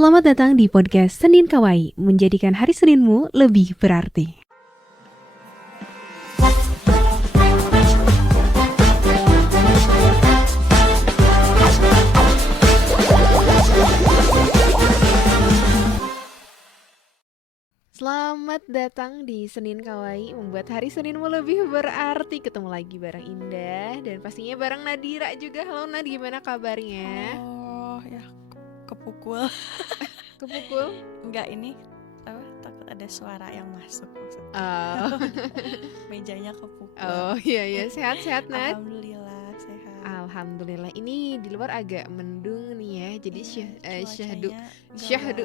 Selamat datang di podcast Senin Kawaii, menjadikan hari Seninmu lebih berarti. Selamat datang di Senin Kawaii, membuat hari Seninmu lebih berarti. Ketemu lagi bareng Indah dan pastinya bareng Nadira juga. Halo Nad, gimana kabarnya? Oh ya, kepukul. Kepukul? Enggak, ini apa, takut ada suara yang masuk maksudnya. Oh, Mejanya kepukul. oh iya, sehat-sehat Nad? Alhamdulillah sehat. Alhamdulillah, ini di luar agak mendung nih ya, jadi syahdu.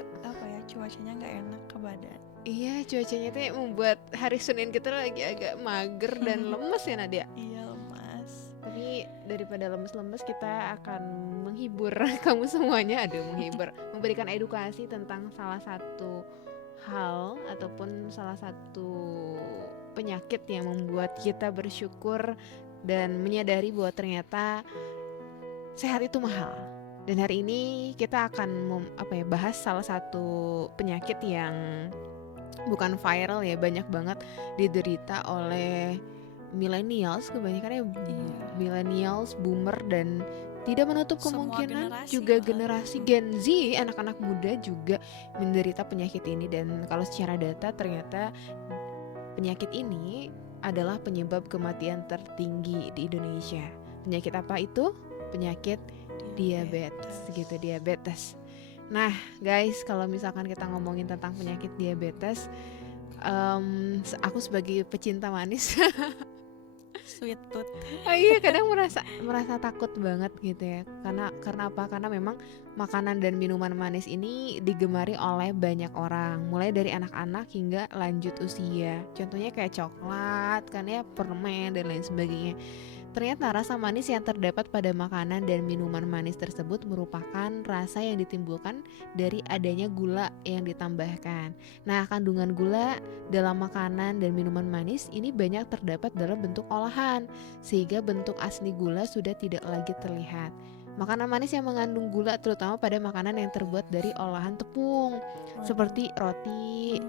Cuacanya nggak enak ke badan. Iya, cuacanya tuh membuat hari Senin kita lagi agak mager dan lemes ya Nadia. Iya, lemas. Tapi daripada lemes-lemes kita akan menghibur kamu semuanya. Memberikan edukasi tentang salah satu hal ataupun salah satu penyakit yang membuat kita bersyukur dan menyadari bahwa ternyata sehat itu mahal. Dan hari ini kita akan bahas salah satu penyakit yang bukan viral ya, banyak banget diderita oleh millennials, kebanyakan millennials, boomer, dan tidak menutup kemungkinan juga generasi Gen Z, anak-anak muda juga menderita penyakit ini. Dan kalau secara data ternyata penyakit ini adalah penyebab kematian tertinggi di Indonesia. Penyakit apa itu? Penyakit diabetes. Nah guys, kalau misalkan kita ngomongin tentang penyakit diabetes, aku sebagai pecinta manis Sweet tooth. iya, kadang merasa takut banget gitu ya. Karena apa? Karena memang makanan dan minuman manis ini digemari oleh banyak orang, mulai dari anak-anak hingga lanjut usia. Contohnya kayak coklat, kan ya, permen dan lain sebagainya. Ternyata rasa manis yang terdapat pada makanan dan minuman manis tersebut merupakan rasa yang ditimbulkan dari adanya gula yang ditambahkan. Nah, kandungan gula dalam makanan dan minuman manis ini banyak terdapat dalam bentuk olahan, sehingga bentuk asli gula sudah tidak lagi terlihat. Makanan manis yang mengandung gula terutama pada makanan yang terbuat dari olahan tepung, seperti roti,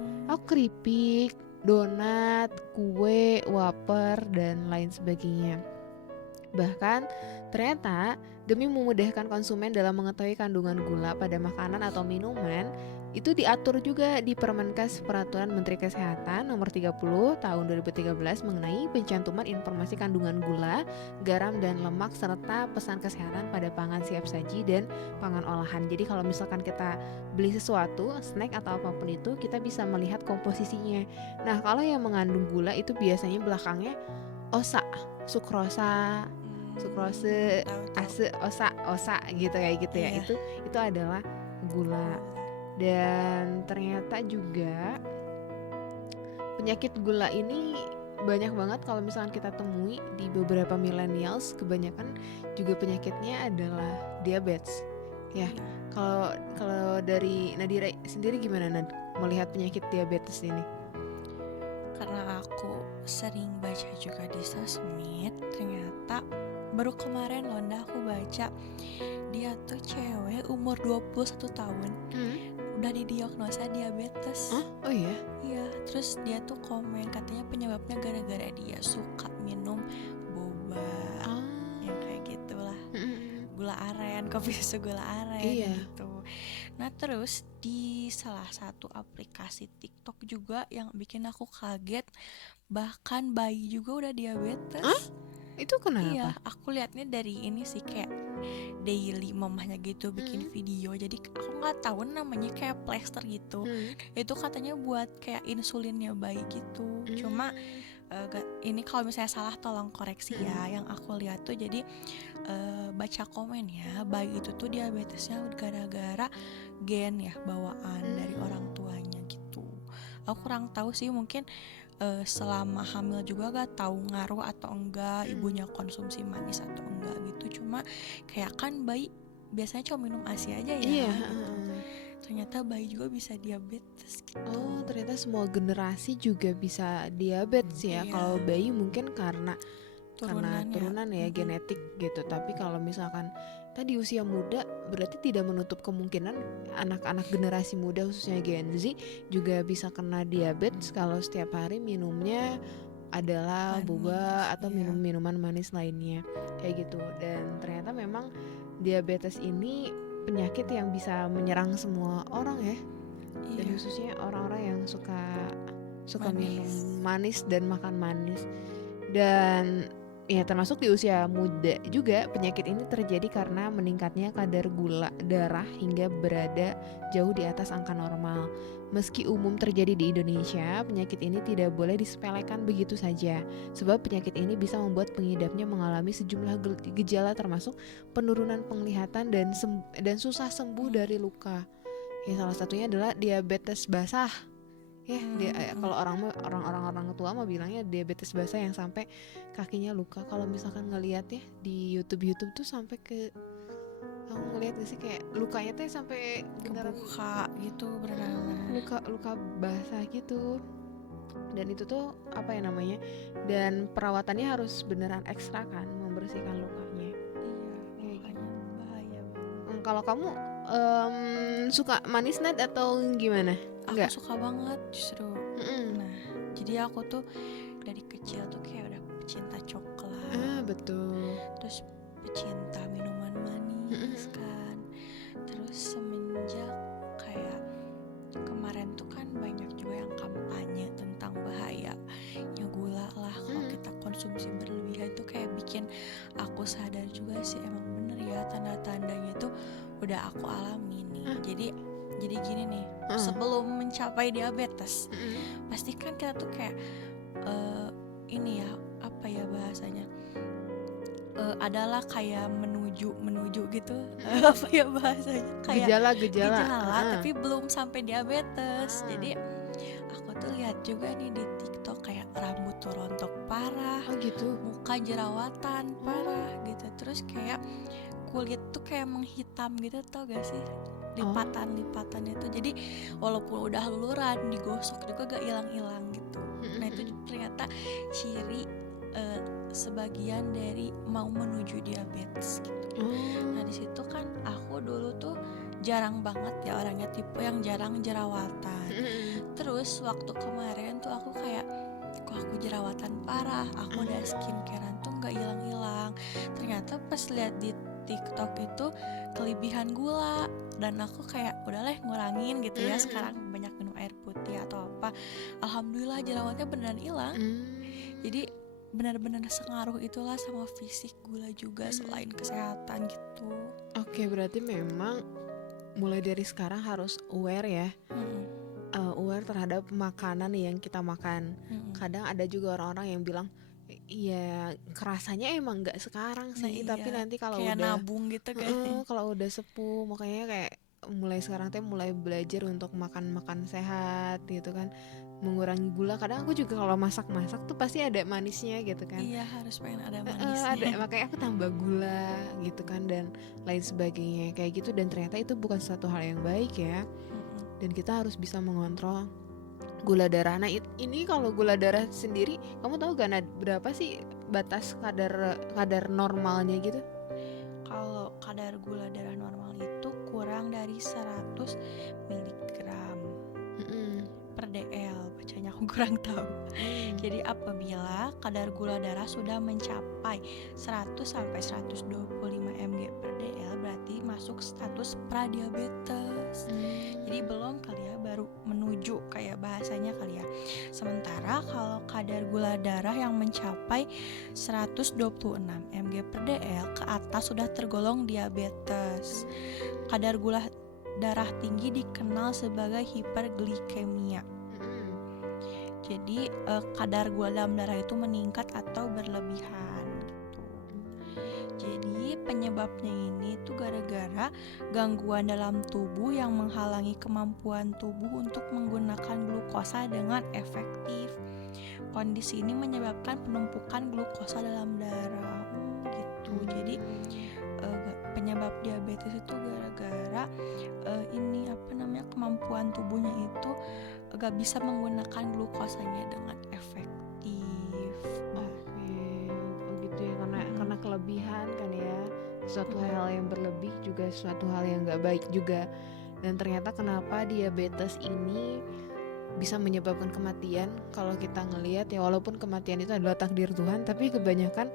keripik, donat, kue, wafer, dan lain sebagainya. Bahkan ternyata demi memudahkan konsumen dalam mengetahui kandungan gula pada makanan atau minuman, itu diatur juga di Permenkes Peraturan Menteri Kesehatan Nomor 30 Tahun 2013 mengenai pencantuman informasi kandungan gula, garam, dan lemak serta pesan kesehatan pada pangan siap saji dan pangan olahan. Jadi kalau misalkan kita beli sesuatu, snack atau apapun itu, kita bisa melihat komposisinya. Nah, kalau yang mengandung gula itu biasanya belakangnya osa, sukrosa, sukrose, ase, osa gitu kayak gitu ya. Itu adalah gula. Dan ternyata juga penyakit gula ini banyak banget kalau misalkan kita temui di beberapa millennials. Kebanyakan juga penyakitnya adalah diabetes. Ya, kalau dari Nadira sendiri gimana Nad melihat penyakit diabetes ini? Karena aku sering baca juga di sosmed, ternyata baru kemarin Londa aku baca dia tuh cewek umur 21 tahun udah didiagnosa diabetes. Oh iya? Iya, terus dia tuh komen katanya penyebabnya gara-gara dia suka minum boba, yang kayak gitulah, gula aren, kopi susu gula aren gitu. Nah terus di salah satu aplikasi TikTok juga yang bikin aku kaget, bahkan bayi juga udah diabetes. Itu kenapa? Iya, aku liatnya dari ini sih, kayak daily mamahnya gitu bikin video. Jadi aku nggak tahu namanya, kayak plester gitu. Itu katanya buat kayak insulinnya bayi gitu. Cuma ini kalau misalnya salah tolong koreksi ya. Yang aku lihat tuh jadi baca komen ya, bayi itu tuh diabetesnya gara-gara gen ya, bawaan dari orang tuanya gitu. Aku kurang tahu sih, mungkin selama hamil juga gak tahu ngaruh atau enggak ibunya konsumsi manis atau enggak gitu. Cuma kayak kan bayi biasanya cuma minum ASI aja ya gitu. Ternyata bayi juga bisa diabetes gitu. Oh, ternyata semua generasi juga bisa diabetes ya. Kalau bayi mungkin karena turunan ya, genetik gitu. Tapi kalau misalkan ternyata di usia muda berarti tidak menutup kemungkinan anak-anak generasi muda khususnya Gen Z juga bisa kena diabetes kalau setiap hari minumnya adalah boba atau iya. minuman manis lainnya kayak gitu. Dan ternyata memang diabetes ini penyakit yang bisa menyerang semua orang ya, dan Iya, khususnya orang-orang yang suka minum manis. manis dan makan manis. Dan ya termasuk di usia muda juga penyakit ini terjadi karena meningkatnya kadar gula darah hingga berada jauh di atas angka normal. Meski umum terjadi di Indonesia, penyakit ini tidak boleh disepelekan begitu saja, sebab penyakit ini bisa membuat pengidapnya mengalami sejumlah gejala termasuk penurunan penglihatan dan susah sembuh dari luka. Ya salah satunya adalah diabetes basah. Ya, kalau orang tua mah bilangnya diabetes basah yang sampai kakinya luka. Kalau misalkan ngelihat ya di YouTube tuh sampai ke, kamu ngeliat gak sih kayak lukanya tuh sampai beneran Kebuka gitu benar-benar. luka basah gitu. Dan itu tuh apa ya namanya? Dan perawatannya harus beneran ekstra kan, membersihkan lukanya. Iya, makanya bahaya banget. Kalau kamu suka manis Nat atau gimana? Enggak. Aku suka banget justru. Mm-mm. Nah, jadi aku tuh dari kecil tuh kayak udah pecinta coklat. Betul. Terus pecinta minuman manis kan. Terus semenjak kayak kemarin tuh kan banyak juga yang kampanye tentang bahayanya gula lah kalau kita konsumsi berlebihan tuh kayak bikin aku sadar juga sih emang bener ya tanda-tandanya tuh udah aku alami nih. Jadi gini nih, sebelum mencapai diabetes pasti kan kita tuh kayak ini ya apa ya bahasanya adalah kayak menuju gitu apa ya bahasanya kayak gejala tapi belum sampai diabetes. Jadi aku tuh lihat juga nih di TikTok kayak rambut tuh rontok parah, gitu. muka jerawatan parah gitu, terus kayak kulit tuh kayak menghitam gitu, tau gak sih lipatan-lipatan itu. Jadi walaupun udah luluran digosok juga gak hilang-hilang gitu. Nah itu ternyata ciri sebagian dari mau menuju diabetes gitu. Nah di situ kan aku dulu tuh jarang banget ya orangnya tipe yang jarang jerawatan. Terus waktu kemarin tuh aku kayak kok aku jerawatan parah, aku udah skincarean tuh nggak hilang-hilang. Ternyata pas lihat di TikTok itu kelebihan gula, dan aku kayak udahlah ngurangin gitu ya. Sekarang banyak minum air putih atau apa, alhamdulillah jerawatnya beneran hilang. Jadi benar-benar sengaruh itulah sama fisik gula juga selain kesehatan gitu. Oke, berarti memang mulai dari sekarang harus aware ya. Aware terhadap makanan yang kita makan. Kadang ada juga orang-orang yang bilang ya kerasanya emang nggak sekarang sih, tapi nanti kalau kayak udah nabung gitu kan. kalau udah sepuh, makanya kayak mulai sekarang teh mulai belajar untuk makan sehat gitu kan, mengurangi gula. Kadang aku juga kalau masak tuh pasti ada manisnya gitu kan. Iya, harus pengen ada manisnya. Ada, makanya aku tambah gula gitu kan dan lain sebagainya kayak gitu. Dan ternyata itu bukan suatu hal yang baik ya. Dan kita harus bisa mengontrol gula darah. Nah ini kalau gula darah sendiri, kamu tahu gak berapa sih batas kadar normalnya gitu? Kalau kadar gula darah normal itu kurang dari 100 mg per dl, bacanya aku kurang tahu. Jadi apabila kadar gula darah sudah mencapai 100 sampai 125 mg per dl berarti masuk status pradiabetes. Jadi belum kali ya, baru menuju kayak bahasanya kali ya. Sementara kalau kadar gula darah yang mencapai 126 mg per dl ke atas sudah tergolong diabetes. Kadar gula darah tinggi dikenal sebagai hiperglikemia. Jadi kadar gula dalam darah itu meningkat atau berlebihan gitu. Jadi penyebabnya ini tuh gara-gara gangguan dalam tubuh yang menghalangi kemampuan tubuh untuk menggunakan glukosa dengan efektif. Kondisi ini menyebabkan penumpukan glukosa dalam darah gitu. Jadi penyebab diabetes itu gara-gara ini apa namanya, kemampuan tubuhnya itu gak bisa menggunakan glukosanya dengan efektif. Oke, gitu ya, karena kelebihan kan ya suatu hal yang berlebih juga suatu hal yang nggak baik juga. Dan ternyata kenapa diabetes ini bisa menyebabkan kematian, kalau kita ngelihat ya, walaupun kematian itu adalah takdir Tuhan, tapi kebanyakan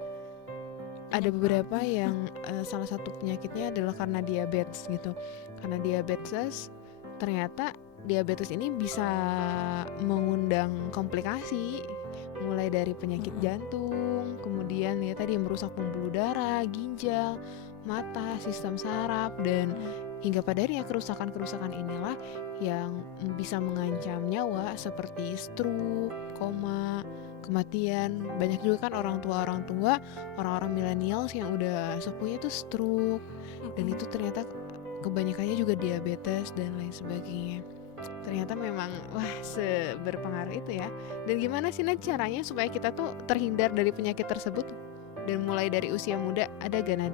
ada beberapa yang salah satu penyakitnya adalah karena diabetes gitu. Karena diabetes, ternyata diabetes ini bisa mengundang komplikasi, mulai dari penyakit jantung, kemudian ya tadi yang merusak pembuluh darah, ginjal, mata, sistem saraf, dan hingga pada akhirnya kerusakan-kerusakan inilah yang bisa mengancam nyawa seperti stroke, koma, kematian. Banyak juga kan orang tua, orang-orang millennials yang udah sepuhnya tuh stroke, dan itu ternyata kebanyakannya juga diabetes dan lain sebagainya. Ternyata memang berpengaruh itu ya. Dan gimana sih caranya supaya kita tuh terhindar dari penyakit tersebut dan mulai dari usia muda, ada gak Nad?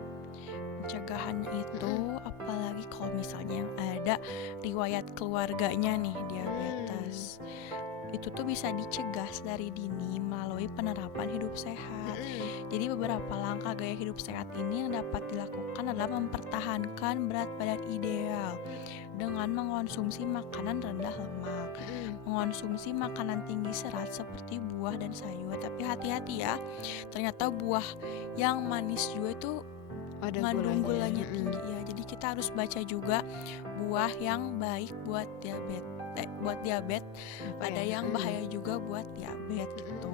Pencegahan itu apalagi kalau misalnya yang ada riwayat keluarganya nih diabetes, itu tuh bisa dicegah dari dini melalui penerapan hidup sehat. Jadi beberapa langkah gaya hidup sehat ini yang dapat dilakukan adalah mempertahankan berat badan ideal dengan mengonsumsi makanan rendah lemak, mengonsumsi makanan tinggi serat seperti buah dan sayur. Tapi hati-hati ya, ternyata buah yang manis juga itu mengandung gulanya tinggi ya. Jadi kita harus baca juga buah yang baik buat diabetes, ada yang bahaya juga buat diabetes gitu.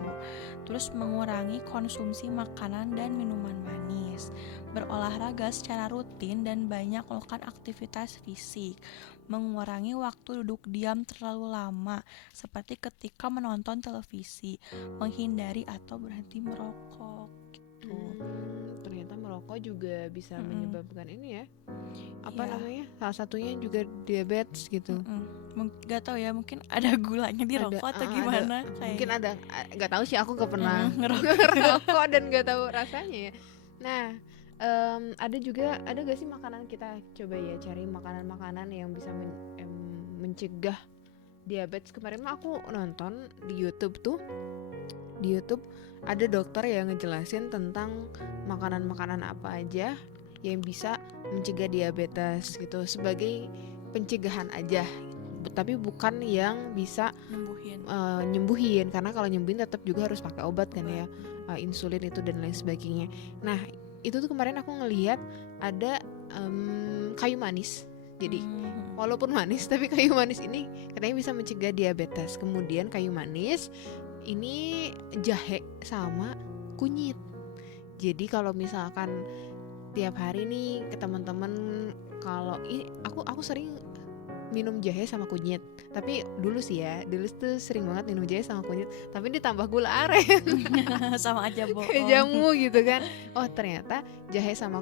Terus mengurangi konsumsi makanan dan minuman manis, berolahraga secara rutin dan banyak melakukan aktivitas fisik, mengurangi waktu duduk diam terlalu lama seperti ketika menonton televisi, menghindari atau berhenti merokok gitu. Ternyata merokok juga bisa menyebabkan ini ya, namanya, salah satunya juga diabetes gitu. Gak tahu ya, mungkin ada gulanya di rokok atau gimana ada, mungkin ada, gak tahu sih, aku gak pernah ngerokok dan gak tahu rasanya ya. Nah ada gak sih makanan, kita coba ya cari makanan-makanan yang bisa mencegah diabetes. Kemarin mah aku nonton di YouTube ada dokter yang ngejelasin tentang makanan-makanan apa aja yang bisa mencegah diabetes gitu, sebagai pencegahan aja, tapi bukan yang bisa nyembuhin, karena kalau nyembuhin tetap juga harus pakai obat kan ya, insulin itu dan lain sebagainya. Nah itu tuh kemarin aku ngelihat ada kayu manis. Jadi walaupun manis, tapi kayu manis ini katanya bisa mencegah diabetes. Kemudian kayu manis ini jahe sama kunyit. Jadi kalau misalkan tiap hari nih ke teman-teman, kalau ini aku sering minum jahe sama kunyit. Tapi dulu tuh sering banget minum jahe sama kunyit, tapi ditambah gula aren. Sama aja bohong. Jamu gitu kan. Oh ternyata jahe sama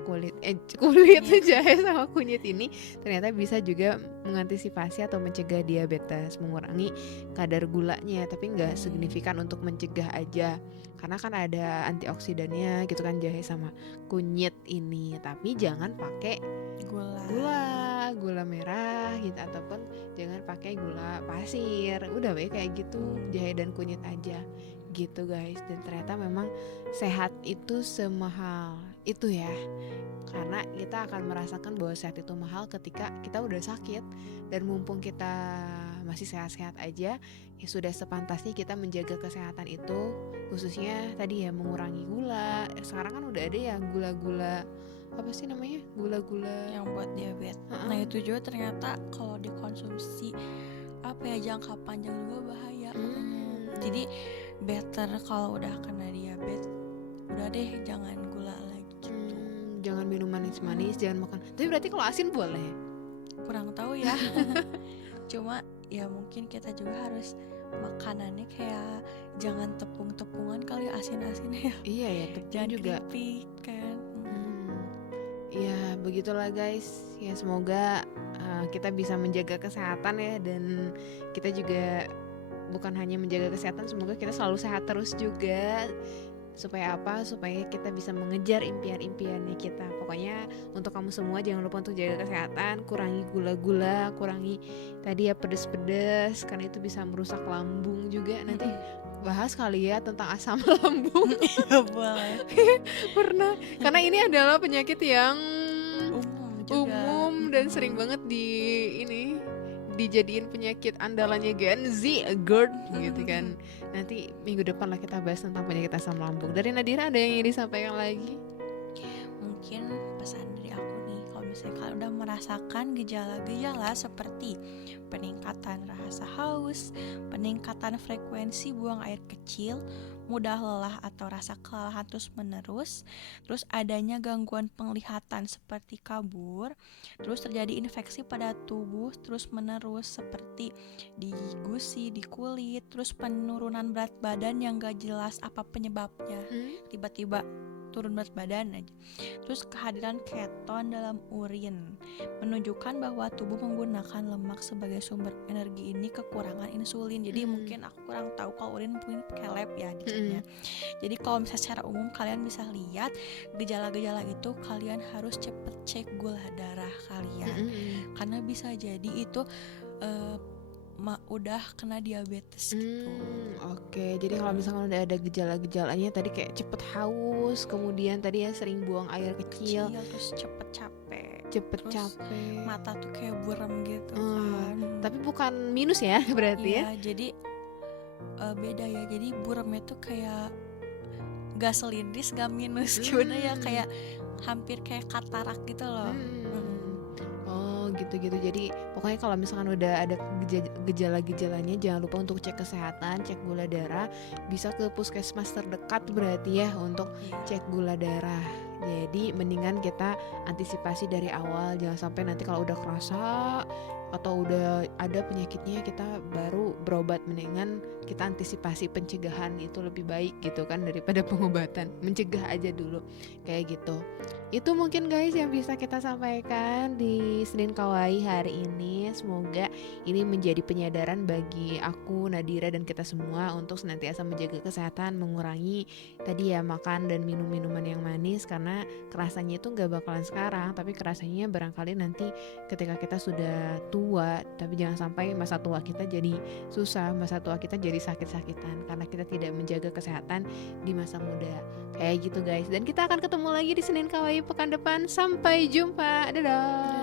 jahe sama kunyit ini ternyata bisa juga mengantisipasi atau mencegah diabetes, mengurangi kadar gulanya, tapi nggak signifikan untuk mencegah aja, karena kan ada antioksidannya gitu kan jahe sama kunyit ini. Tapi jangan pakai gula merah gitu, ataupun jangan pakai gula pasir. Udah baik kayak gitu, jahe dan kunyit aja gitu guys. Dan ternyata memang sehat itu semahal itu ya, karena kita akan merasakan bahwa sehat itu mahal ketika kita udah sakit. Dan mumpung kita masih sehat-sehat aja, ya sudah sepantasnya kita menjaga kesehatan itu, khususnya tadi ya mengurangi gula. Sekarang kan udah ada ya gula-gula, apa sih namanya, gula-gula yang buat diabetes. Nah itu juga ternyata kalau dikonsumsi jangka panjang juga bahaya katanya. Jadi better kalau udah kena diabetes, udah deh jangan gula lagi gitu. Jangan minum manis-manis, jangan makan. Tapi berarti kalau asin boleh? Kurang tahu ya. Cuma ya mungkin kita juga harus makanannya kayak jangan tepung-tepungan kali, asin-asin ya. Iya ya, tepung jangan juga keripik kan. Ya begitulah guys. Ya semoga kita bisa menjaga kesehatan ya, dan kita juga bukan hanya menjaga kesehatan, semoga kita selalu sehat terus juga. Supaya apa? Supaya kita bisa mengejar impian-impiannya kita. Pokoknya untuk kamu semua jangan lupa untuk jaga kesehatan, kurangi gula-gula, kurangi tadi ya pedes-pedes, karena itu bisa merusak lambung juga. Nanti bahas kali ya tentang asam lambung. Iya boleh. Karena ini adalah penyakit yang umum juga. umum dan sering banget dijadiin penyakit andalannya Gen Z, GERD gitu kan. Nanti minggu depan lah kita bahas tentang penyakit asam lambung. Dari Nadira ada yang ingin disampaikan lagi? Mungkin pesan dari aku nih, kalau misalnya kalian udah merasakan gejala-gejala seperti peningkatan rasa haus, peningkatan frekuensi buang air kecil, mudah lelah atau rasa kelelahan terus menerus, terus adanya gangguan penglihatan seperti kabur, terus terjadi infeksi pada tubuh terus menerus seperti di gusi, di kulit, terus penurunan berat badan yang gak jelas apa penyebabnya, tiba-tiba turun berat badan aja. Terus kehadiran keton dalam urin menunjukkan bahwa tubuh menggunakan lemak sebagai sumber energi. Ini kekurangan insulin. Jadi mungkin aku kurang tahu kalau urin mungkin pakai lab ya diceknya. Jadi kalau misalnya secara umum kalian bisa lihat gejala-gejala itu, kalian harus cepet cek gula darah kalian. Karena bisa jadi itu udah kena diabetes gitu. Oke, jadi kalau misalkan udah ada gejala-gejalanya tadi kayak cepet haus, kemudian tadi ya sering buang air kecil, terus cepet capek, mata tuh kayak buram gitu kan. Tapi bukan minus ya berarti ya? Jadi beda ya. Jadi buramnya tuh kayak gak selindris, gak minus, gimana ya, kayak hampir kayak katarak gitu loh. Gitu. Jadi pokoknya kalau misalkan udah ada gejala-gejalanya, jangan lupa untuk cek kesehatan, cek gula darah. Bisa ke puskesmas terdekat berarti ya untuk cek gula darah. Jadi mendingan kita antisipasi dari awal, jangan sampai nanti kalau udah kerasa atau udah ada penyakitnya kita baru berobat. Mendingan kita antisipasi, pencegahan itu lebih baik gitu kan daripada pengobatan. Mencegah aja dulu kayak gitu. Itu mungkin guys yang bisa kita sampaikan di Senin Kawaii hari ini. Semoga ini menjadi penyadaran bagi aku, Nadira, dan kita semua untuk senantiasa menjaga kesehatan, mengurangi tadi ya makan dan minum minuman yang manis, karena kerasanya itu gak bakalan sekarang, tapi kerasanya barangkali nanti ketika kita sudah tua. Tapi jangan sampai masa tua kita jadi susah, masa tua kita jadi sakit-sakitan karena kita tidak menjaga kesehatan di masa muda. Kayak gitu guys. Dan kita akan ketemu lagi di Senin Kawaii pekan depan. Sampai jumpa. Dadah.